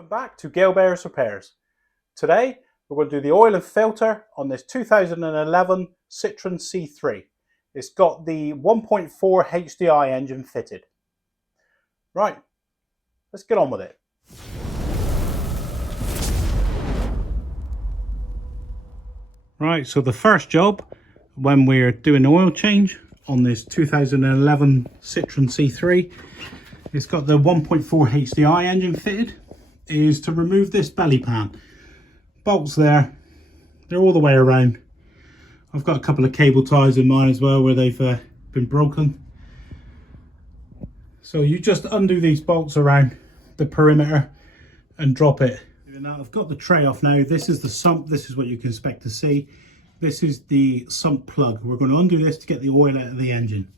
Welcome back to Gale Bears Repairs. Today we're going to do the oil and filter on this 2011 Citroen C3. It's got the 1.4 HDI engine fitted. Right, let's get on with it. Right, so the first job when we're doing oil change on this 2011 Citroen C3, it's got the 1.4 HDI engine fitted, is to remove this belly pan. Bolts there, they're all the way around. I've got a couple of cable ties in mine as well where they've been broken. So you just undo these bolts around the perimeter and drop it. Now I've got the tray off now. This is the sump. This is what you can expect to see. This is the sump plug. We're going to undo this to get the oil out of the engine.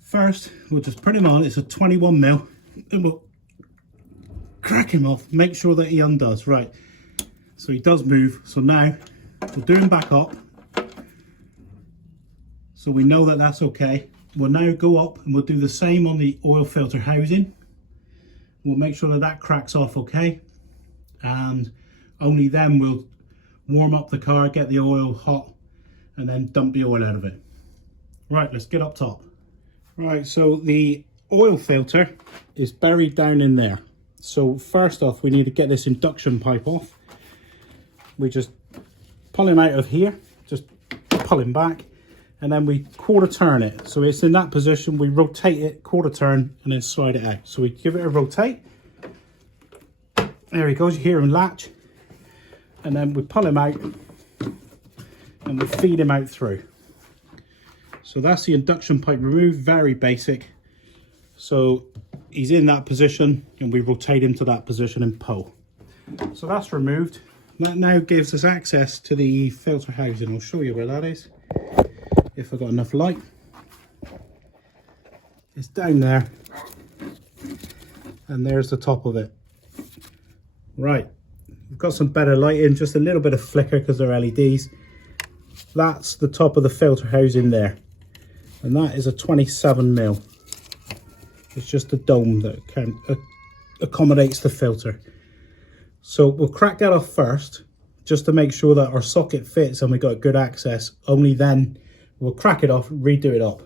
First, we'll just put him on. It's a 21mm, and we'll crack him off. Make sure that he undoes. Right. So he does move. So now we'll do him back up. So we know that that's okay. We'll now go up and we'll do the same on the oil filter housing. We'll make sure that that cracks off okay. And only then we'll warm up the car, get the oil hot, and then dump the oil out of it. Right, let's get up top. Right, so the oil filter is buried down in there. So first off, we need to get this induction pipe off. We just pull him out of here, just pull him back, and then we quarter turn it. So it's in that position, we rotate it, quarter turn, and then slide it out. So we give it a rotate. There he goes, you hear him latch. And then we pull him out and we feed him out through. So that's the induction pipe removed, very basic. So he's in that position and we rotate him to that position and pull. So that's removed. That now gives us access to the filter housing. I'll show you where that is, if I've got enough light. It's down there. And there's the top of it. Right, we've got some better lighting, just a little bit of flicker because they're LEDs. That's the top of the filter housing there. And that is a 27mm. It's just a dome that accommodates the filter. So we'll crack that off first, just to make sure that our socket fits and we got good access. Only then we'll crack it off, redo it up.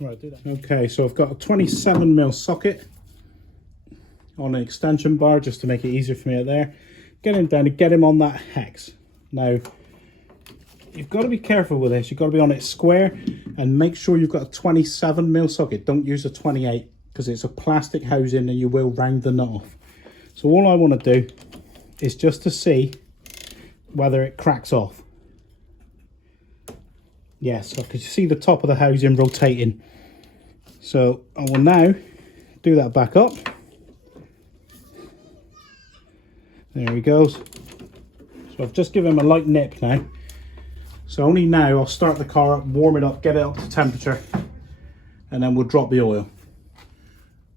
Right, do that. Okay, so I've got a 27mm socket on an extension bar just to make it easier for me out there. Get him down and get him on that hex. Now, you've got to be careful with this. You've got to be on it square and make sure you've got a 27mm socket. Don't use a 28 because it's a plastic housing and you will round the nut off. So all I want to do is just to see whether it cracks off. Yes, so because you see the top of the housing rotating. So I will now do that back up. There he goes. So I've just given him a light nip now. So only now I'll start the car up, warm it up, get it up to temperature, and then we'll drop the oil.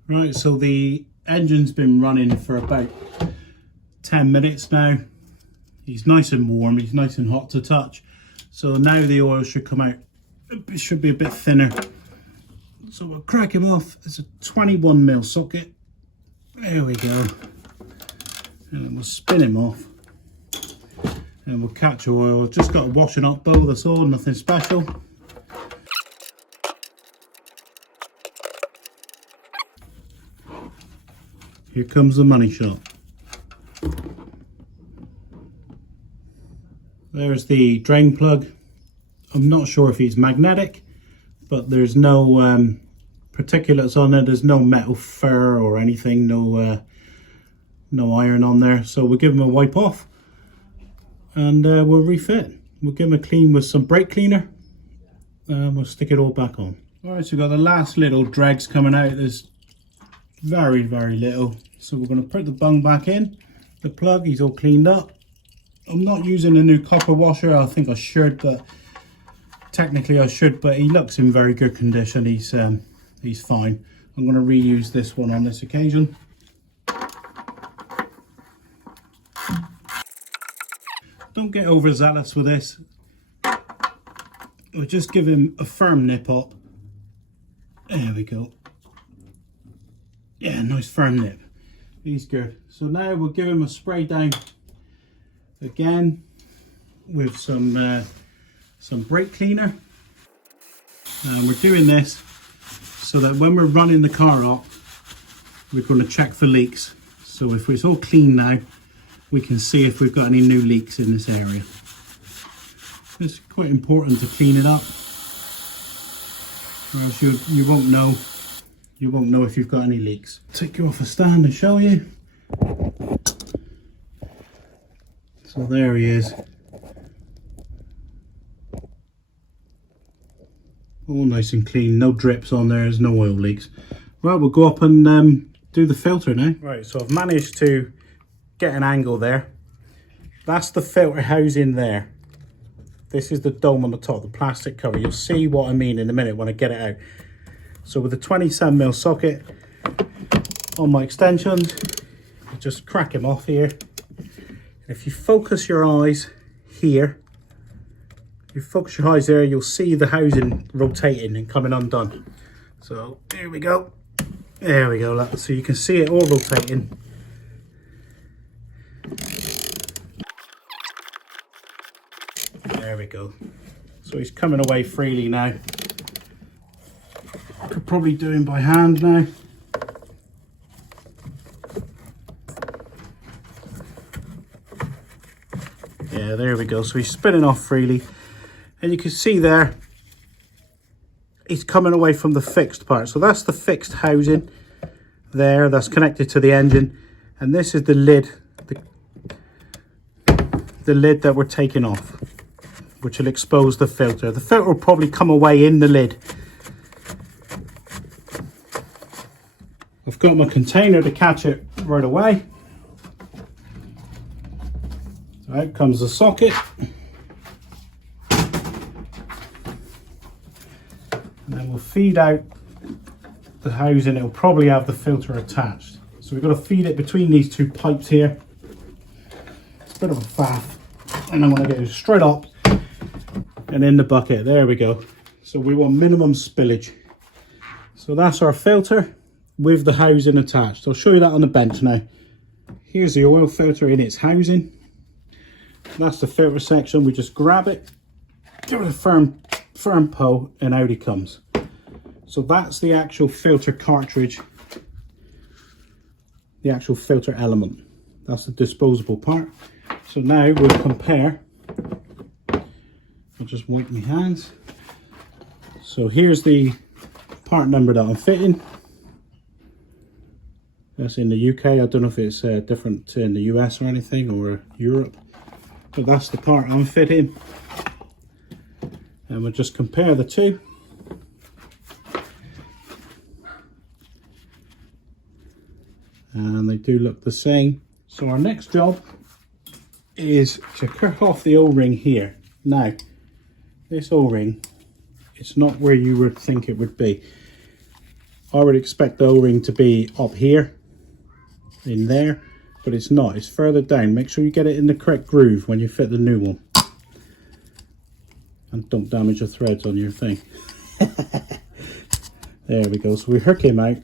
Right, so the engine's been running for about 10 minutes now. He's nice and warm, he's nice and hot to touch. So now the oil should come out, it should be a bit thinner. So we'll crack him off. It's a 21mm socket. There we go. And then we'll spin him off and we'll catch oil. Just got a washing up bowl, that's all, nothing special. Here comes the money shot. There's the drain plug. I'm not sure if it's magnetic, but there's no particulates on it. There's no metal fur or anything, no iron on there. So we'll give them a wipe off and we'll refit. We'll give them a clean with some brake cleaner and we'll stick it all back on. All right, so we've got the last little dregs coming out. There's very, very little. So we're going to put the bung back in. The plug, he's all cleaned up. I'm not using a new copper washer. I think I should, but technically I should, but he looks in very good condition. He's fine. I'm going to reuse this one on this occasion. Don't get overzealous with this. We'll just give him a firm nip up. There we go. Yeah, nice firm nip. He's good. So now we'll give him a spray down again with some brake cleaner. And we're doing this so that when we're running the car up, we're going to check for leaks. So if it's all clean now, we can see if we've got any new leaks in this area. It's quite important to clean it up, or else you won't know. You won't know if you've got any leaks. Take you off a stand and show you. So there he is. All nice and clean, no drips on there, there's no oil leaks. Right, we'll go up and do the filter now. Right, so I've managed to get an angle there. That's the filter housing there. This is the dome on the top, the plastic cover. You'll see what I mean in a minute when I get it out. So with the 27mm socket on my extensions, I just crack him off here. And if you focus your eyes here, you focus your eyes there, you'll see the housing rotating and coming undone. So here we go. There we go. So you can see it all rotating. There we go. So he's coming away freely now. Could probably do him by hand now. Yeah, there we go. So he's spinning off freely. And you can see there, he's coming away from the fixed part. So that's the fixed housing there, that's connected to the engine. And this is the lid, the lid that we're taking off, which will expose the filter. The filter will probably come away in the lid. I've got my container to catch it right away. So out comes the socket. And then we'll feed out the housing. It'll probably have the filter attached. So we've got to feed it between these two pipes here. It's a bit of a faff. And I'm going to get it straight up and in the bucket. There we go. So we want minimum spillage. So that's our filter with the housing attached. I'll show you that on the bench now. Here's the oil filter in its housing. That's the filter section. We just grab it, give it a firm pull, and out he comes. So that's the actual filter cartridge, the actual filter element. That's the disposable part. So now we'll compare. I'll just wipe my hands. So here's the part number that I'm fitting. That's in the UK. I don't know if it's different in the US or anything, or Europe. But that's the part I'm fitting. And we'll just compare the two. And they do look the same. So our next job is to cut off the O-ring here. Now, this O-ring, it's not where you would think it would be. I would expect the O-ring to be up here, in there, but it's not. It's further down. Make sure you get it in the correct groove when you fit the new one. And don't damage the threads on your thing. There we go. So we hook him out.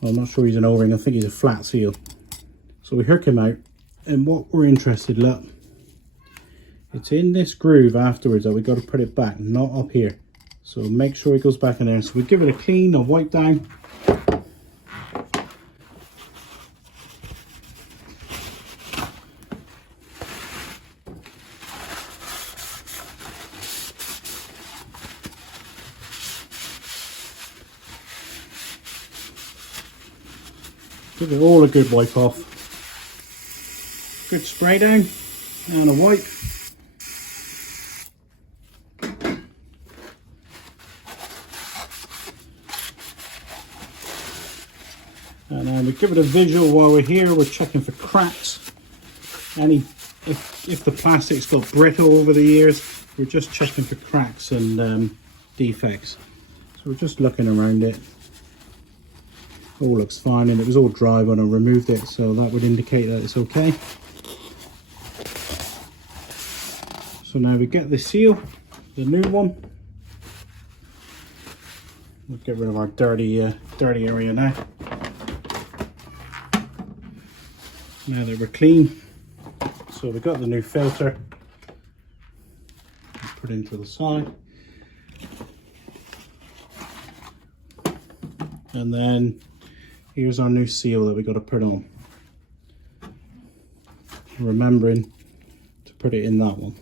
Well, I'm not sure he's an O-ring. I think he's a flat seal. So we hook him out. And what we're interested, look. It's in this groove afterwards that we got to put it back, not up here. So make sure it goes back in there. So we give it a clean, a wipe down. Give it all a good wipe off. Good spray down and a wipe. And then we give it a visual while we're here. We're checking for cracks. If the plastic's got brittle over the years, we're just checking for cracks and defects. So we're just looking around it. All looks fine, and it was all dry when I removed it, so that would indicate that it's okay. So now we get the seal, the new one. We'll get rid of our dirty area now. Now that we're clean, so we've got the new filter, put into the side, and then here's our new seal that we got to put on. Remembering to put it in that one,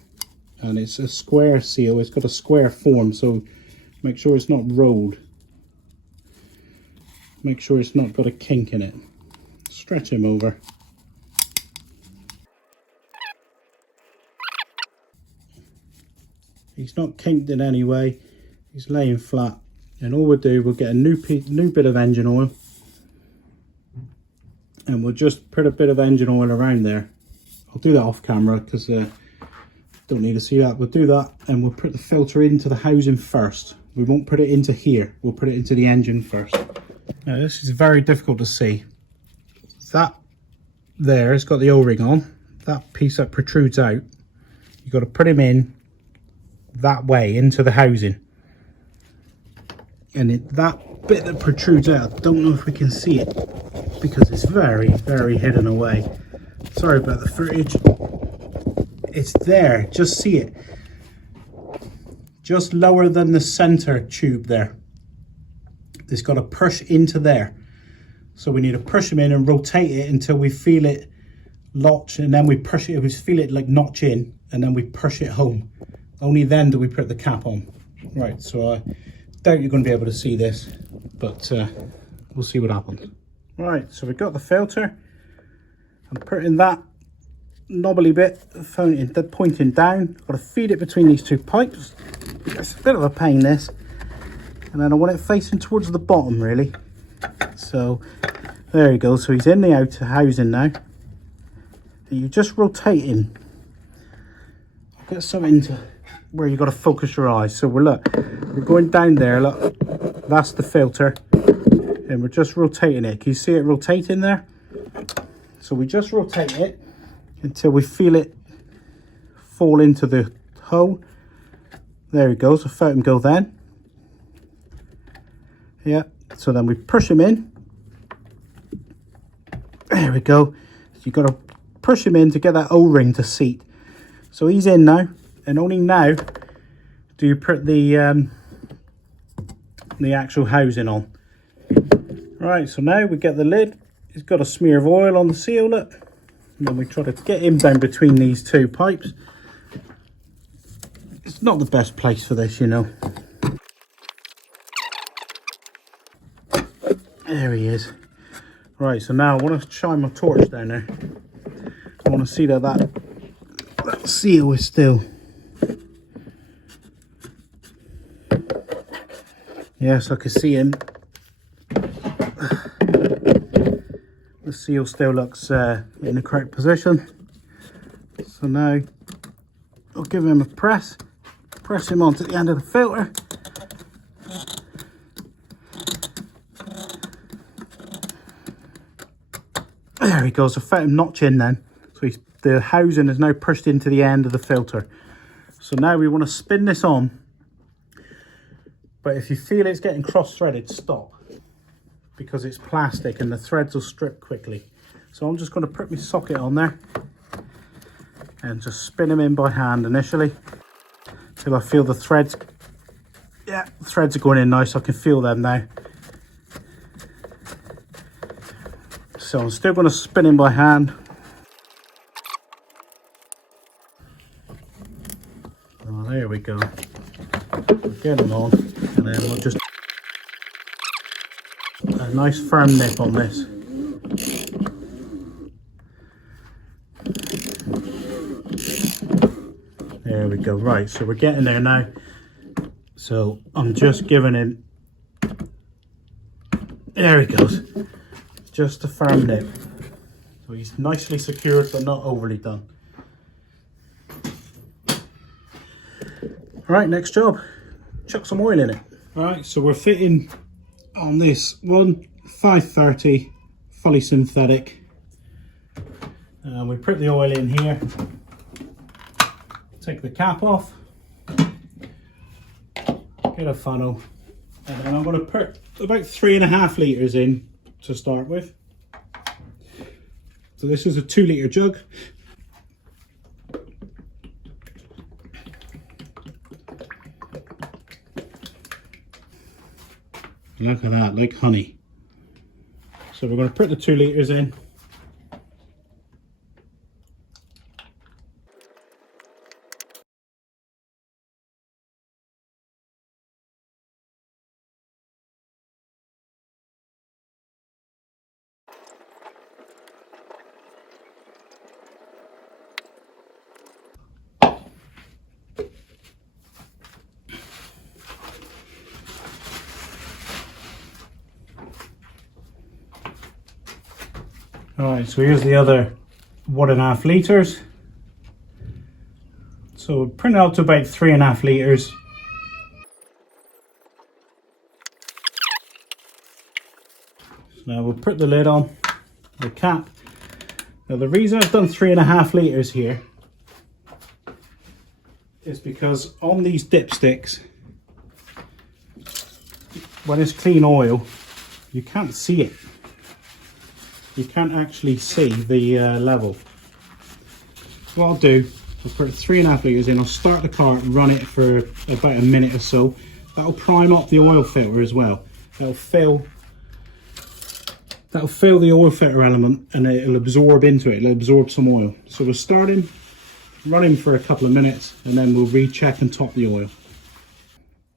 and it's a square seal. It's got a square form, so make sure it's not rolled. Make sure it's not got a kink in it. Stretch him over. He's not kinked in any way. He's laying flat, and all we'll do, we'll get a new bit of engine oil, and we'll just put a bit of engine oil around there. I'll do that off camera because don't need to see that. We'll do that, and we'll put the filter into the housing first. We won't put it into here. We'll put it into the engine first. Now this is very difficult to see. That there has got the O-ring on. That piece that protrudes out, you've got to put him in that way into the housing. And that bit that protrudes out, I don't know if we can see it because it's very, very hidden away. Sorry about the footage. It's there, just see it. Just lower than the center tube there. It's got to push into there. So we need to push them in and rotate it until we feel it latch, and then we push it, we feel it like notch in, and then we push it home. Only then do we put the cap on. Right, so I doubt you're going to be able to see this, but we'll see what happens. Right, so we've got the filter. I'm putting that knobbly bit pointing down. I've got to feed it between these two pipes. It's a bit of a pain, this. And then I want it facing towards the bottom, really. So there you go. So he's in the outer housing now. And you just rotate him. I'll get something to where you've got to focus your eyes. So we're going down there. Look, that's the filter, and we're just rotating it. Can you see it rotating there? So we just rotate it until we feel it fall into the hole. There we go. So let him go then. Yeah. So then we push him in. There we go. So you've got to push him in to get that O-ring to seat. So he's in now, and only now do you put the actual housing on. Right. So now we get the lid. It's got a smear of oil on the seal, look. And then we try to get him down between these two pipes. It's not the best place for this, you know. There he is. Right, so now I want to shine my torch down there. I want to see that seal is still. Yes, I can see him. The seal still looks in the correct position. So now I'll give him a press him onto the end of the filter. There he goes. I let him notch in then. So the housing is now pushed into the end of the filter. So now we want to spin this on. But if you feel it's getting cross-threaded, stop. Because it's plastic and the threads will strip quickly. So I'm just going to put my socket on there and just spin them in by hand initially till I feel the threads. Yeah, the threads are going in nice. I can feel them now. So I'm still going to spin him by hand. Oh, there we go. We'll get him on, and then we'll just a nice firm nip on this. There we go. Right, so we're getting there now. So I'm just giving him. There he goes. Just a firm nip. So he's nicely secured but not overly done. Alright, next job. Chuck some oil in it. Alright, so we're fitting on this one 530 fully synthetic. We put the oil in here. Take the cap off. Get a funnel. And then I'm going to put about 3.5 litres in to start with. So this is a 2-litre jug. Look at that, like honey. So we're going to put the 2 litres in. Alright, so here's the other 1.5 litres. So we'll print out to about 3.5 litres. So now we'll put the lid on, the cap. Now the reason I've done 3.5 litres here is because on these dipsticks, when it's clean oil, you can't see it. You can't actually see the level. What I'll do, I'll put 3.5 litres in, I'll start the car and run it for about a minute or so. That'll prime up the oil filter as well. That'll fill the oil filter element and it'll absorb into it, it'll absorb some oil. So we'll start him, run him for a couple of minutes and then we'll recheck and top the oil.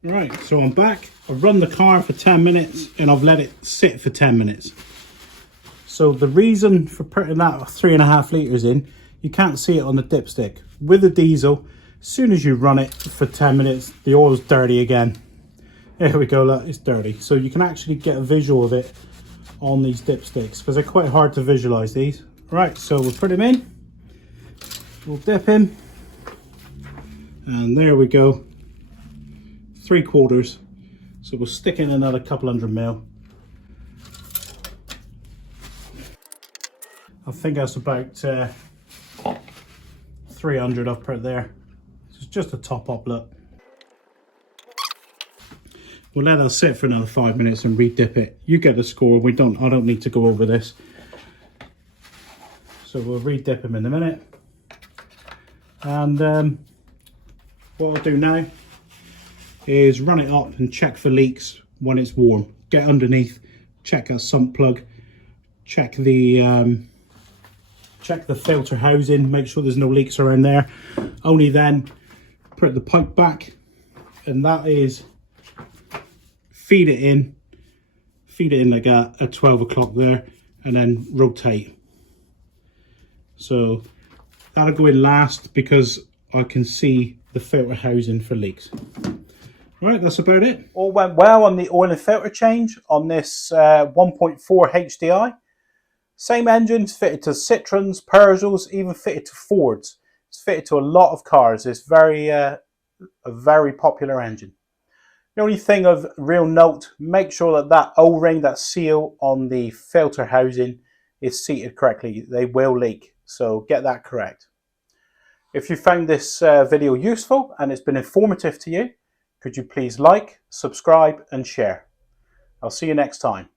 Right, so I'm back. I've run the car for 10 minutes and I've let it sit for 10 minutes. So the reason for putting that 3.5 litres in, you can't see it on the dipstick. With the diesel, as soon as you run it for 10 minutes, the oil's dirty again. There we go, look, it's dirty. So you can actually get a visual of it on these dipsticks because they're quite hard to visualise these. Right, so we'll put him in. We'll dip him. And there we go. 3/4. So we'll stick in another couple 100 ml. I think that's about 300 I've put there. It's just a top up look. We'll let that sit for another 5 minutes and re-dip it. You get the score. I don't need to go over this. So we'll re-dip him in a minute. And what I'll do now is run it up and check for leaks when it's warm. Get underneath, check that sump plug, check the filter housing, make sure there's no leaks around there. Only then put the pipe back, and that is feed it in like at 12 o'clock there, and then rotate. So that'll go in last because I can see the filter housing for leaks. Right, that's about it. All went well on the oil and filter change on this 1.4 HDI. Same engines fitted to Citroens, Peugeots, even fitted to Fords. It's fitted to a lot of cars. It's a very popular engine. The only thing of real note, make sure that that O-ring, that seal on the filter housing is seated correctly. They will leak, so get that correct. If you found this video useful and it's been informative to you, could you please like, subscribe and share. I'll see you next time.